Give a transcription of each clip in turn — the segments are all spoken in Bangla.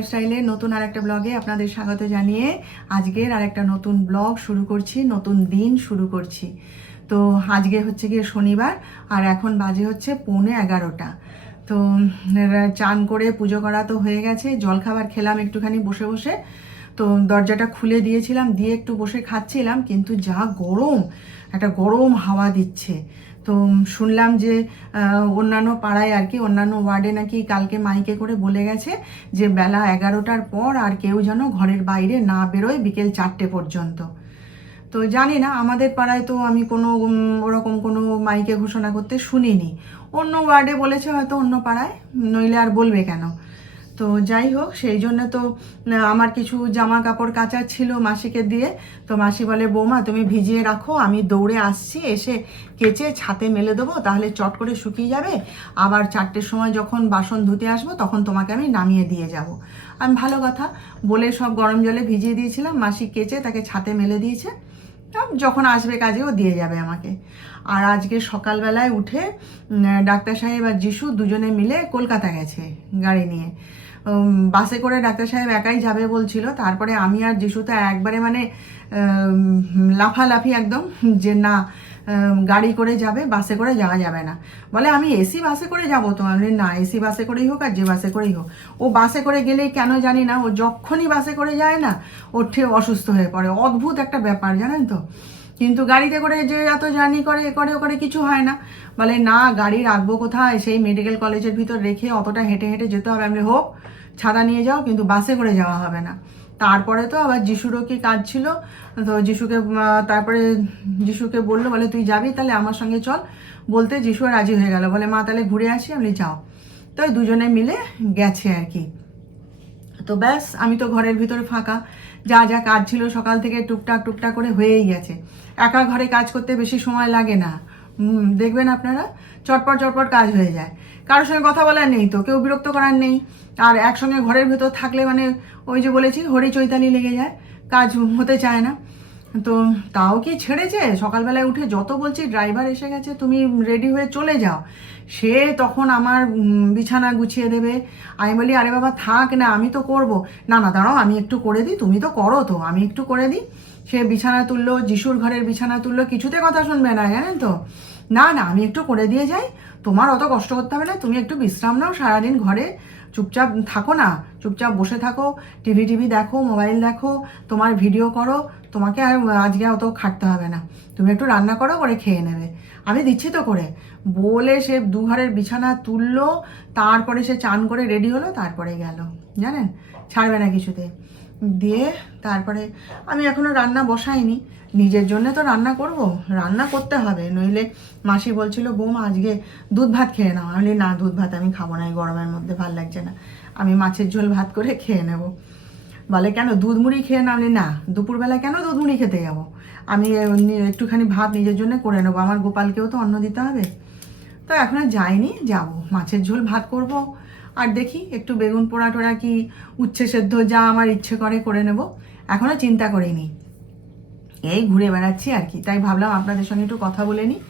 লাইফস্টাইলের নতুন আরেকটা ব্লগে আপনাদের স্বাগত জানিয়ে আজকের আরেকটা নতুন ব্লগ শুরু করছি, নতুন দিন শুরু করছি। তো আজকে হচ্ছে গিয়ে শনিবার আর এখন বাজে হচ্ছে 11:15। তো চান করে পুজো করা তো হয়ে গেছে, জলখাবার খেলাম একটুখানি বসে বসে। তো দরজাটা খুলে দিয়েছিলাম, দিয়ে একটু বসে খাচ্ছিলাম, কিন্তু যা গরম, একটা গরম হাওয়া দিচ্ছে। তো শুনলাম যে অন্যান্য পাড়ায় আর কি, অন্যান্য ওয়ার্ডে নাকি কালকে মাইকে করে বলে গেছে যে বেলা 11টার পর আর কেউ যেন ঘরের বাইরে না বেরোয় বিকেল 4টে পর্যন্ত। তো জানি না, আমাদের পাড়ায় তো আমি কোনো ওরকম কোনো মাইকে ঘোষণা করতে শুনিনি। অন্য ওয়ার্ডে বলেছে হয়তো, অন্য পাড়ায়, নইলে আর বলবে কেন। তো যাই হোক, সেই জন্য তো আমার কিছু জামা কাপড় কাচার ছিল মাসিকে দিয়ে। তো মাসি বলে, বৌমা তুমি ভিজিয়ে রাখো, আমি দৌড়ে আসছি, এসে কেচে ছাতে মেলে দেবো, তাহলে চট করে শুকিয়ে যাবে। আবার 4টের সময় যখন বাসন ধুতে আসবো তখন তোমাকে আমি নামিয়ে দিয়ে যাব। আমি ভালো কথা বলে সব গরম জলে ভিজিয়ে দিয়েছিলাম, মাসি কেচে তাকে ছাতে মেলে দিয়েছে। যখন আসবে কাজে ও দিয়ে যাবে আমাকে। আর আজকে সকালবেলায় উঠে ডাক্তার সাহেব আর যিশু দুজনে মিলে কলকাতা গেছে গাড়ি নিয়ে। বাসে করে ডাক্তার সাহেব একাই যাবে বলছিল, তারপরে আমি আর যিশু তো একবারে মানে লাফালাফি একদম, যে না গাড়ি করে যাবে, বাসে করে যাওয়া যাবে না। বলে আমি এসি বাসে করে যাবো। তো আমি না, এসি বাসে করেই হোক আর যে বাসে করেই হোক। ও বাসে করে গেলেই কেন জানি না, ও যখনই বাসে করে যায় না ওর ঠিক অসুস্থ হয়ে পড়ে। অদ্ভুত একটা ব্যাপার, জানেন তো। কিন্তু গাড়িতে করে যে এত জার্নি করে করে করে কিছু হয় না। বলে না, গাড়ি রাখবো কোথায়, সেই মেডিকেল কলেজের ভিতর রেখে অতটা হেঁটে হেঁটে যেতে হবে। আমি হোক ছাতা নিয়ে যাও, কিন্তু বাসে করে যাওয়া হবে না। তারপরে তো আবার যিশুরও কি কাজ ছিল, তো যিশুকে তারপরে যিশুকে বললো, বলে তুই যাবি তাহলে আমার সঙ্গে চল। বলতে যিশু রাজি হয়ে গেল, বলে মা তাহলে ঘুরে আসি। আমি যাও। তো দুজনে মিলে গেছে আর কি। তো ব্যাস, আমি তো ঘরের ভিতরে ফাঁকা, যা যা কাজ ছিল সকাল থেকে টুকটাক টুকটাক করে হয়েই গেছে। একা ঘরে কাজ করতে বেশি সময় লাগে না, দেখবেন আপনারা, চটপট চটপট কাজ হয়ে যায়। কারোর সঙ্গে কথা বলার নেই, তো কেউ বিরক্ত করার নেই। আর একসঙ্গে ঘরের ভেতর থাকলে মানে ওই যে বলেছি হরি চৈতালি লেগে যায়, কাজ হতে চায় না। তো তাও কি ছেড়েছে, সকালবেলায় উঠে যত বলছি ড্রাইভার এসে গেছে তুমি রেডি হয়ে চলে যাও, সে তখন আমার বিছানা গুছিয়ে দেবে। আমি বলি আরে বাবা থাক না, আমি তো করব। না না দাঁড়াও, আমি একটু করে দিই, তুমি তো করো, তো আমি একটু করে দিই। সে বিছানা তুললো, যিশুর ঘরের বিছানা তুললো, কিছুতে কথা শুনবে না, জানেন তো। না না, আমি একটু করে দিয়ে যাই, তোমার অত কষ্ট করতে হবে না, তুমি একটু বিশ্রাম নাও, সারাদিন ঘরে চুপচাপ থাকো না, চুপচাপ বসে থাকো, টিভি দেখো, মোবাইল দেখো, তোমার ভিডিও করো, তোমাকে আর আজকে অত খাটতে হবে না, তুমি একটু রান্না করো, করে খেয়ে নেবে, আমি দিচ্ছি তো করে। বলে সে দুঘরের বিছানা তুললো, তারপরে সে চান করে রেডি হলো, তারপরে গেল, জানেন, ছাড়বে না কিছুতে। দিয়ে তারপরে আমি এখনও রান্না বসাইনি, নিজের জন্য তো রান্না করব, রান্না করতে হবে, নইলে মাসি বলছিল বৌমা আজকে দুধ ভাত খেয়ে নাও। আমি বলি না, দুধ ভাত আমি খাবো না, এই গরমের মধ্যে ভাল লাগছে না, আমি মাছের ঝোল ভাত করে খেয়ে নেব। বলে কেন দুধ মুড়ি খেয়ে নাও? না, দুপুরবেলা কেন দুধ মুড়ি খেতে যাবো, আমি একটুখানি ভাত নিজের জন্য করে নেবো, আমার গোপালকেও তো অন্ন দিতে হবে। তো এখন আর যাইনি, যাবো, মাছের ঝোল ভাত করব, আর দেখি একটু বেগুন পোড়া টোড়া কি উচ্ছে সেদ্ধ যা আমার ইচ্ছে করে নেব, এখনও চিন্তা করিনি। এই ঘুরে বেড়াচ্ছি আর কি, তাই ভাবলাম আপনাদের সঙ্গে একটু কথা বলে নিই।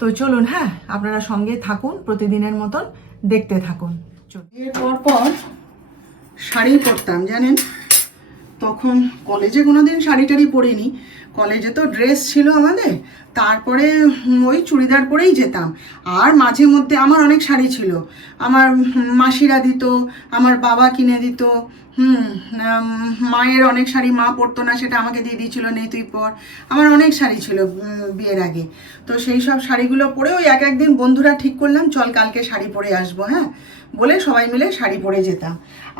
তো চলুন, হ্যাঁ আপনারা সঙ্গে থাকুন, প্রতিদিনের মতন দেখতে থাকুন। এর পর শাড়ি পরতাম, জানেন, তখন কলেজে কোনোদিন শাড়ি টাড়ি পরিনি, কলেজে তো ড্রেস ছিল আমাদের, তারপরে ওই চুড়িদার পরেই যেতাম। আর মাঝে মধ্যে আমার অনেক শাড়ি ছিল, আমার মাসিরা দিত, আমার বাবা কিনে দিত, মায়ের অনেক শাড়ি মা পরতো না, সেটা আমাকে দিয়ে দিয়েছিল, নেই তুই পর। আমার অনেক শাড়ি ছিল বিয়ের আগে। তো সেই সব শাড়িগুলো পরে ওই এক একদিন বন্ধুরা ঠিক করলাম চল কালকে শাড়ি পরে আসবো, হ্যাঁ বলে সবাই মিলে শাড়ি পরে যেতাম।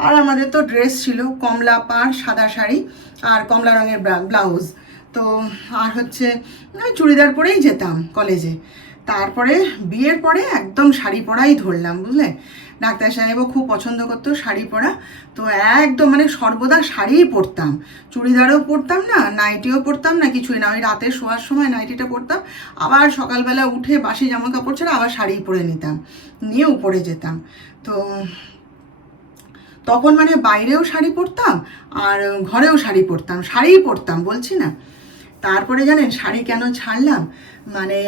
আর আমাদের তো ড্রেস ছিল কমলা পাড় সাদা শাড়ি আর কমলা রঙের ব্লাউজ, তো আর হচ্ছে চুড়িদার পরেই যেতাম কলেজে। তারপরে বিয়ের পরে একদম শাড়ি পরাই ধরলাম, বুঝলে। ডাক্তার সাহেবও খুব পছন্দ করতো শাড়ি পরা, তো একদম মানে সর্বদা শাড়িই পরতাম, চুড়িদারও পরতাম না, নাইটিও পরতাম না, কিছুই না। ওই রাতে শোয়ার সময় নাইটিটা পরতাম, আবার সকালবেলা উঠে বাসি জামা কাপড় ছেড়ে আবার শাড়ি পরে নিতাম, নিয়ে উপরে যেতাম। তো তখন মানে বাইরেও শাড়ি পরতাম আর ঘরেও শাড়ি পরতাম, শাড়িই পরতাম, বলছি না। তারপরে জানেন শাড়ি কেন ছাড়লাম, মানে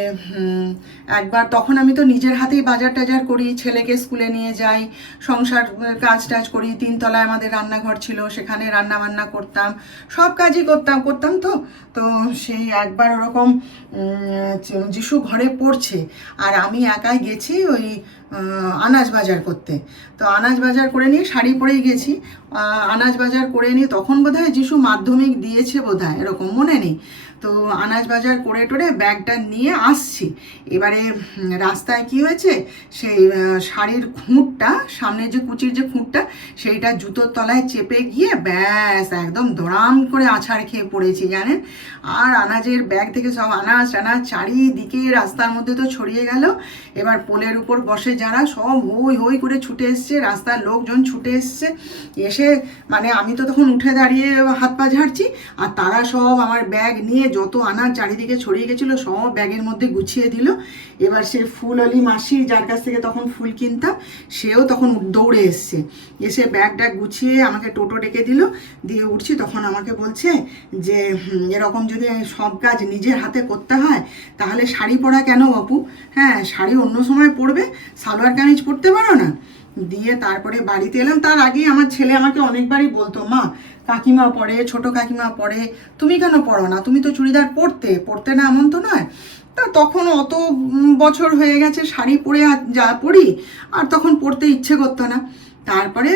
একবার তখন আমি তো নিজের হাতেই বাজার টাজার করি, ছেলেকে স্কুলে নিয়ে যাই, সংসার কাজ টাজ করি, 3 তলায় আমাদের রান্নাঘর ছিল, সেখানে রান্না বান্না করতাম, সব কাজই করতাম তো। তো সেই একবার ওরকম যিশু ঘরে পড়ছে আর আমি একাই গেছি ওই আনাজ বাজার করতে। তো আনাজ বাজার করে নিয়ে শাড়ি পরেই গেছি, আনাজ বাজার করে নিয়ে তখন বোধহয় যিশু মাধ্যমিক দিয়েছে বোধহয়, এরকম মনে নেই। তো আনাজ বাজার করে টোরে ব্যাগটা নিয়ে আসছি। এবারে রাস্তায় কি হয়েছে, সেই শাড়ির খুঁটটা, সামনের যে কুচির যে খুঁটটা, সেইটা জুতোর তলায় চেপে গিয়ে ব্যাস একদম দড়াম করে আছাড় খেয়ে পড়েছি জানেন। আর আনাজের ব্যাগ থেকে সব আনাজ টানাজ চারিদিকে রাস্তার মধ্যে তো ছড়িয়ে গেল। এবার পোলের উপর বসে যারা সব হই হই করে ছুটে এসছে, রাস্তার লোকজন ছুটে এসছে, এসে মানে আমি তো তখন উঠে দাঁড়িয়ে হাত পা ঝাড়ছি, আর তারা সব আমার ব্যাগ নিয়ে যত আনাজ চারিদিকে ছড়িয়ে গেছিলো সব ব্যাগের মধ্যে গুছিয়ে দিল। এবার সে ফুলওয়ালি মাসি, যার কাছ থেকে তখন ফুল কিনতাম, সেও তখন দৌড়ে এসছে, এসে ব্যাগ গুছিয়ে আমাকে টোটো ডেকে দিল। দিয়ে উঠছি, তখন আমাকে বলছে যে এরকম যদি সব কাজ নিজের হাতে করতে হয় তাহলে শাড়ি পরা কেন বাপু? হ্যাঁ, শাড়ি অন্য সময় পরবে, সালোয়ার কামিজ পরতে পারো না? দিয়ে তারপরে বাড়িতে এলাম। তার আগেই আমার ছেলে আমাকে অনেকবারই বলতো, মা কাকিমা পরে, ছোট কাকিমা পরে, তুমি কেন পরো না? তুমি তো চুড়িদার পরতে না এমন তো নয়। তা তখন অত বছর হয়ে গেছে শাড়ি পরে আর যা পরি, আর তখন পরতে ইচ্ছে করতো না। তারপরে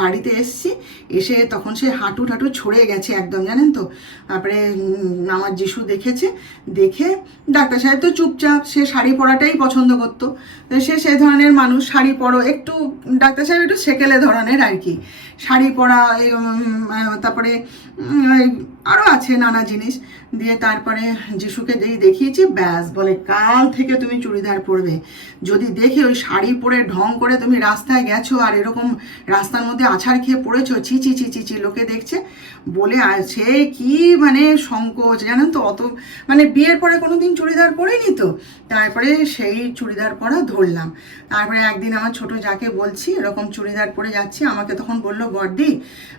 বাড়িতে এসছি, এসে তখন সে হাঁটু ঠাটু ছড়ে গেছে একদম জানেন তো। তারপরে আমার যিশু দেখেছে, দেখে ডাক্তার সাহেব তো চুপচাপ, সে শাড়ি পরাটাই পছন্দ করতো, সে সেই ধরনের মানুষ, শাড়ি পরো একটু, ডাক্তার সাহেব একটু সেকেলে ধরনের আর কি, শাড়ি পরা, তারপরে আরও আছে নানা জিনিস। দিয়ে তারপরে যিশুকে যেই দেখিয়েছি, ব্যাস বলে কাল থেকে তুমি চুড়িদার পরবে। যদি দেখে ওই শাড়ি পরে ঢং করে তুমি রাস্তায় গেছো আর এরকম রাস্তার মধ্যে আছাড় খেয়ে পড়েছো, ছি ছি ছি ছি ছি, লোকে দেখছে বলে আছে কি মানে সংকোচ জানেন তো। অত মানে বিয়ের পরে কোনো দিন চুড়িদার পরিনি তো, তারপরে সেই চুড়িদার পরা ধরলাম। তারপরে একদিন আমার ছোট যাকে বলছি এরকম চুড়িদার পরে যাচ্ছি, আমাকে তখন বললো, বড়দি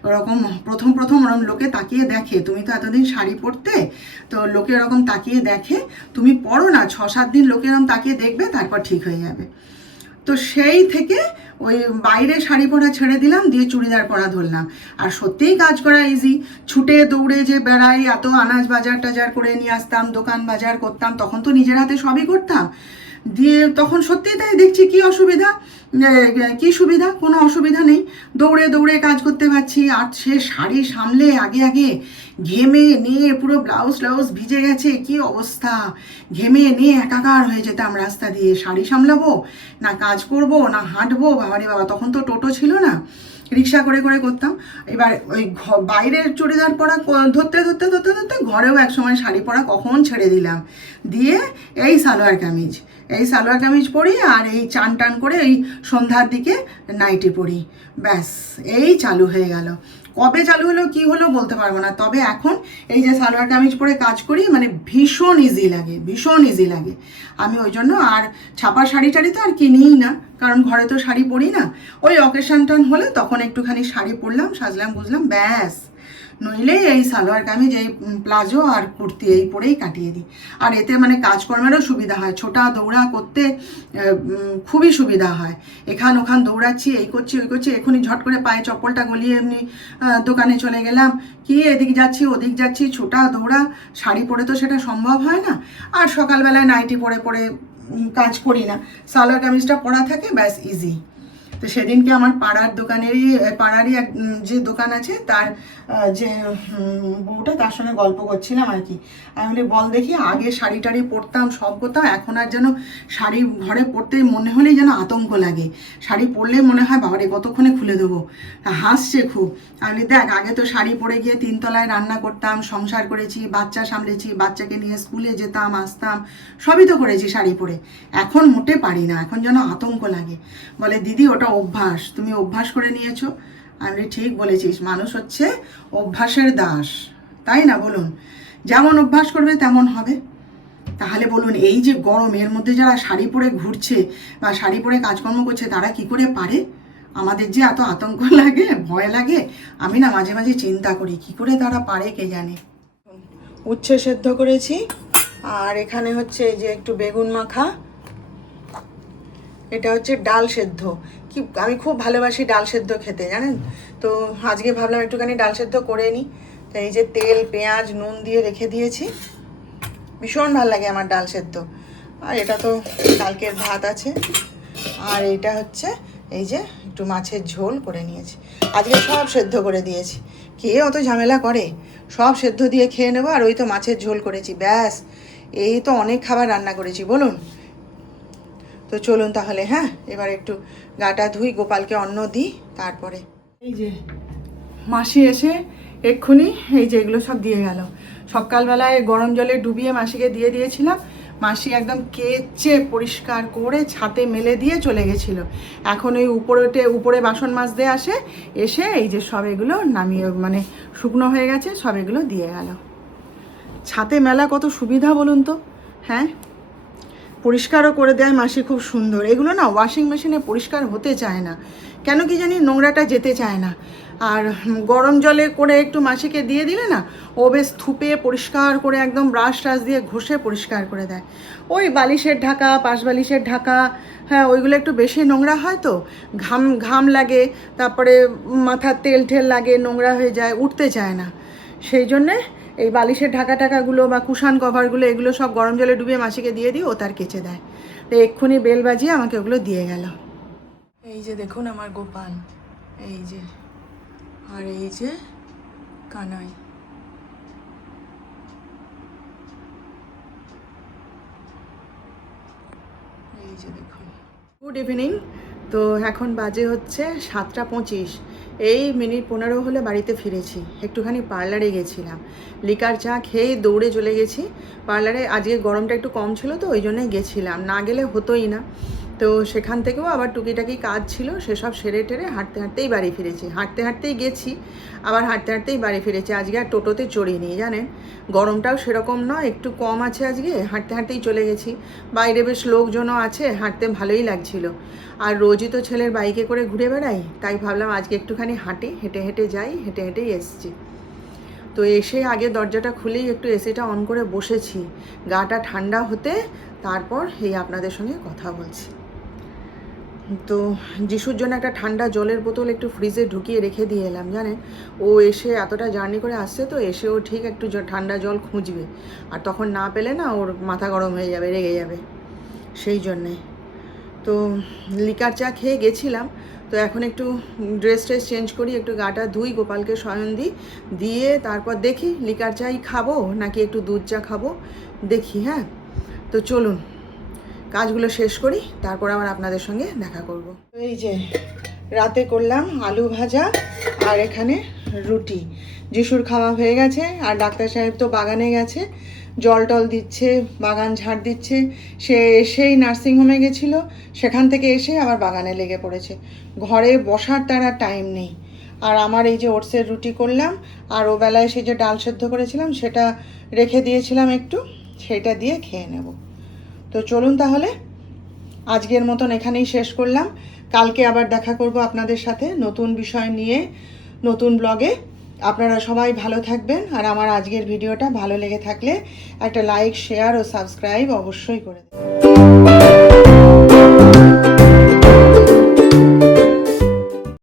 ওরকম প্রথম ওরকম লোকে তাকিয়ে দেখে, তুমি তো এতদিন শাড়ি পরতে, তো লোকে এরকম তাকিয়ে দেখে, তুমি পরো না, 6-7 দিন লোকে এরকম তাকিয়ে দেখবে, তারপর ঠিক হয়ে যাবে। তো সেই থেকে ওই বাইরে শাড়ি পরা ছেড়ে দিলাম, দিয়ে চুড়িদার পরা ধরলাম। আর সত্যিই কাজ করা ইজি, ছুটে দৌড়ে যে বেড়াই, এত আনাজ বাজার টাজার করে নিয়ে আসতাম, দোকান বাজার করতাম, তখন তো নিজের হাতে সবই করতাম। দিয়ে তখন সত্যিই তাই দেখছি কি অসুবিধা, কি সুবিধা, কোনো অসুবিধা নেই, দৌড়ে দৌড়ে কাজ করতে পারছি। আর সে শাড়ি সামলে আগে ঘেমে নিয়ে পুরো ব্লাউজ ভিজে গেছে, কি অবস্থা, ঘেমে নিয়ে একাকার হয়ে যেতাম রাস্তা দিয়ে। শাড়ি সামলাবো না, কাজ করব না, হাঁটবো, বাবারে বাবা, তখন তো টোটো ছিল না, রিক্সা করে করতাম। এবার ওই বাইরের চুড়িদার পরা ধরতে ঘরেও একসময় শাড়ি পরা কখন ছেড়ে দিলাম। দিয়ে এই সালোয়ার কামিজ পরি, আর এই চান টান করে এই সন্ধ্যার দিকে নাইটি পরি, ব্যাস এই চালু হয়ে গেল। কবে চালু হলো কি হলো বলতে পারবো না, তবে এখন এই যে সালোয়ার কামিজ পরে কাজ করি মানে ভীষণ ইজি লাগে। আমি ওই জন্য আর ছাপা শাড়ি টাড়ি তো আর কিনিই না, কারণ ঘরে তো শাড়ি পরি না। ওই অকেশন টান হলে তখন একটুখানি শাড়ি পরলাম, সাজলাম বুঝলাম, ব্যাস। নইলে এই সালোয়ার কামিজ, এই প্লাজো আর কুর্তি এই পরেই কাটিয়ে দিই। আর এতে মানে কাজকর্মেরও সুবিধা হয়, ছোটা দৌড়া করতে খুবই সুবিধা হয়। এখান ওখান দৌড়াচ্ছি, এই করছি ওই করছি, এখনই ঝট করে পায়ে চপ্পলটা গলিয়ে এমনি দোকানে চলে গেলাম, কি এদিক যাচ্ছি ওদিক যাচ্ছি, ছোটা দৌড়া। শাড়ি পরে তো সেটা সম্ভব হয় না। আর সকালবেলায় নাইটি পরে কাজ করি না, সালোয়ার কামিজটা পরা থাকে, ব্যাস ইজি। তো সেদিনকে আমার পাড়ারই এক যে দোকান আছে, তার যে বউটা, তার সঙ্গে গল্প করছিলাম আর কি। আমি বলি, বল দেখি, আগে শাড়ি টাড়ি পরতাম, সব করতাম, এখন আর যেন শাড়ি ঘরে পরতে মনে হলেই যেন আতঙ্ক লাগে। শাড়ি পরলে মনে হয় বাবারে কতক্ষণে খুলে দেবো। হাসছে খুব। আমি বলি, দেখ, আগে তো শাড়ি পরে গিয়ে 3 তলায় রান্না করতাম, সংসার করেছি, বাচ্চা সামলেছি, বাচ্চাকে নিয়ে স্কুলে যেতাম আসতাম, সবই তো করেছি শাড়ি পরে। এখন মোটে পারি না, এখন যেন আতঙ্ক লাগে। বলে, দিদি ওটা অভ্যাস, তুমি অভ্যাস করে নিয়েছো। আমি ঠিক বলেছিস, মানুষ হচ্ছে অভ্যাসের দাস, তাই না বলুন? যেমন অভ্যাস করবে তেমন হবে। তাহলে বলুন, এই যে গরম, এর মধ্যে যারা শাড়ি পরে ঘুরছে বা শাড়ি পরে কাজকর্ম করছে, তারা কি করে পারে? আমাদের যে এত আতঙ্ক লাগে, ভয় লাগে, আমি না মাঝে চিন্তা করি কি করে তারা পারে, কে জানে। উচ্ছে সেদ্ধ করেছি, আর এখানে হচ্ছে এই যে একটু বেগুন মাখা, এটা হচ্ছে ডাল সেদ্ধ। কি আমি খুব ভালোবাসি ডাল সেদ্ধ খেতে, জানেন তো। আজকে ভাবলাম একটুখানি ডাল সেদ্ধ করে নিই। তো এই যে তেল পেঁয়াজ নুন দিয়ে রেখে দিয়েছি, ভীষণ ভালো লাগে আমার ডাল সেদ্ধ। আর এটা তো কালকের ভাত আছে। আর এইটা হচ্ছে এই যে একটু মাছের ঝোল করে নিয়েছি। আজকে সব সেদ্ধ করে দিয়েছি, কে অত ঝামেলা করে, সব সেদ্ধ দিয়ে খেয়ে নেবো। আর ওই তো মাছের ঝোল করেছি, ব্যাস। এই তো অনেক খাবার রান্না করেছি বলুন। তো চলুন তাহলে, হ্যাঁ এবার একটু গাটা ধুই, গোপালকে অন্ন দিই, তারপরে। এই যে মাসি এসে এক্ষুনি এই যে এগুলো সব দিয়ে গেল। সকালবেলায় গরম জলে ডুবিয়ে মাসিকে দিয়ে দিয়েছিলাম, মাসি একদম কেচে পরিষ্কার করে ছাদে মেলে দিয়ে চলে গেছিলো। এখন ওই উপরে বাসন মাজতে আসে, এসে এই যে সব এগুলো নামিয়ে মানে শুকনো হয়ে গেছে, সব এগুলো দিয়ে গেল। ছাদে মেলা কত সুবিধা বলুন তো, হ্যাঁ। পরিষ্কারও করে দেয় মাসি, খুব সুন্দর। এগুলো না ওয়াশিং মেশিনে পরিষ্কার হতে চায় না, কেন কি জানি, নোংরাটা যেতে চায় না। আর গরম জলে করে একটু মাসিকে দিয়ে দিলে না, ও বেশ থুপে পরিষ্কার করে একদম ব্রাশ টাশ দিয়ে ঘষে পরিষ্কার করে দেয়। ওই বালিশের ঢাকা, পাশ বালিশের ঢাকা, হ্যাঁ ওইগুলো একটু বেশি নোংরা হয় তো, ঘাম লাগে, তারপরে মাথার তেল ঠেল লাগে, নোংরা হয়ে যায়, উঠতে চায় না। সেই জন্যে এই বালিশের ঢাকা টাকাগুলো বা কুশান কভারগুলো এগুলো সব গরম জলে ডুবিয়ে মাসিকে দিয়ে দিই, ও তার কেচে দেয়। তো এক্ষুনি বেল বাজিয়ে আমাকে ওগুলো দিয়ে গেল। এই যে দেখুন আমার গোপাল, এই যে, আর এই যে কানাই। এই যে দেখুন। Good evening. তো এখন বাজে হচ্ছে 7:25। এই মিনিট 15 হলে বাড়িতে ফিরেছি। একটুখানি পার্লারে গেছিলাম, লিকার চা খেয়ে দৌড়ে চলে গেছি পার্লারে। আজকে গরমটা একটু কম ছিল তো ওই জন্যই গেছিলাম, না গেলে হতোই না। তো সেখান থেকেও আবার টুকিটাকি কাজ ছিল, সেসব সেরে টেরে হাঁটতে হাঁটতেই বাড়ি ফিরেছি। হাঁটতে হাঁটতেই গেছি, আবার হাঁটতে হাঁটতেই বাড়ি ফিরেছি। আজকে আর টোটোতে চড়িনি, জানেন গরমটাও সেরকম নয়, একটু কম আছে আজকে, হাঁটতে হাঁটতেই চলে গেছি। বাইরে বেশ লোকজনও আছে, হাঁটতে ভালোই লাগছিল। আর রোজই তো ছেলের বাইকে করে ঘুরে বেড়াই, তাই ভাবলাম আজকে একটুখানি হাঁটি, হেঁটে হেঁটে যাই, হেঁটে হেঁটেই এসছি। তো এসে আগে দরজাটা খুলেই একটু এসিটা অন করে বসেছি, গাটা ঠান্ডা হতে, তারপর এই আপনাদের সঙ্গে কথা বলছি। তো যিশুর জন্য একটা ঠান্ডা জলের বোতল একটু ফ্রিজে ঢুকিয়ে রেখে দিয়ে এলাম, জানেন ও এসে এতটা জার্নি করে আসছে তো, এসে ও ঠিক একটু ঠান্ডা জল খুঁজবে, আর তখন না পেলে না ওর মাথা গরম হয়ে যাবে, রেগে যাবে, সেই জন্যে। তো লিকার চা খেয়ে গেছিলাম, তো এখন একটু ড্রেস চেঞ্জ করি, একটু গাটা ধুই, গোপালকে শয়ন দিই, দিয়ে তারপর দেখি লিকার চাই খাবো নাকি একটু দুধ চা খাবো, দেখি, হ্যাঁ। তো চলুন কাজগুলো শেষ করি, তারপর আবার আপনাদের সঙ্গে দেখা করব। এই যে রাতে করলাম আলু ভাজা আর এখানে রুটি। যিশুর খাওয়া হয়ে গেছে, আর ডাক্তার সাহেব তো বাগানে গেছে, জল টল দিচ্ছে, বাগান ঝাড় দিচ্ছে। সে এসেই নার্সিংহোমে গেছিলো, সেখান থেকে এসে আবার বাগানে লেগে পড়েছে। ঘরে বসার তার আর টাইম নেই। আর আমার এই যে ওটসের রুটি করলাম, আর ও বেলায় সেই যে ডাল সেদ্ধ করেছিলাম সেটা রেখে দিয়েছিলাম একটু, সেটা দিয়ে খেয়ে নেব। তো চলুন তাহলে আজকের মতন এখানেই শেষ করলাম। কালকে আবার দেখা করব আপনাদের সাথে নতুন বিষয় নিয়ে, নতুন ব্লগে। আপনারা সবাই ভালো থাকবেন, আর আমার আজকের ভিডিওটা ভালো লেগে থাকলে একটা লাইক, শেয়ার ও সাবস্ক্রাইব অবশ্যই করে দেবেন।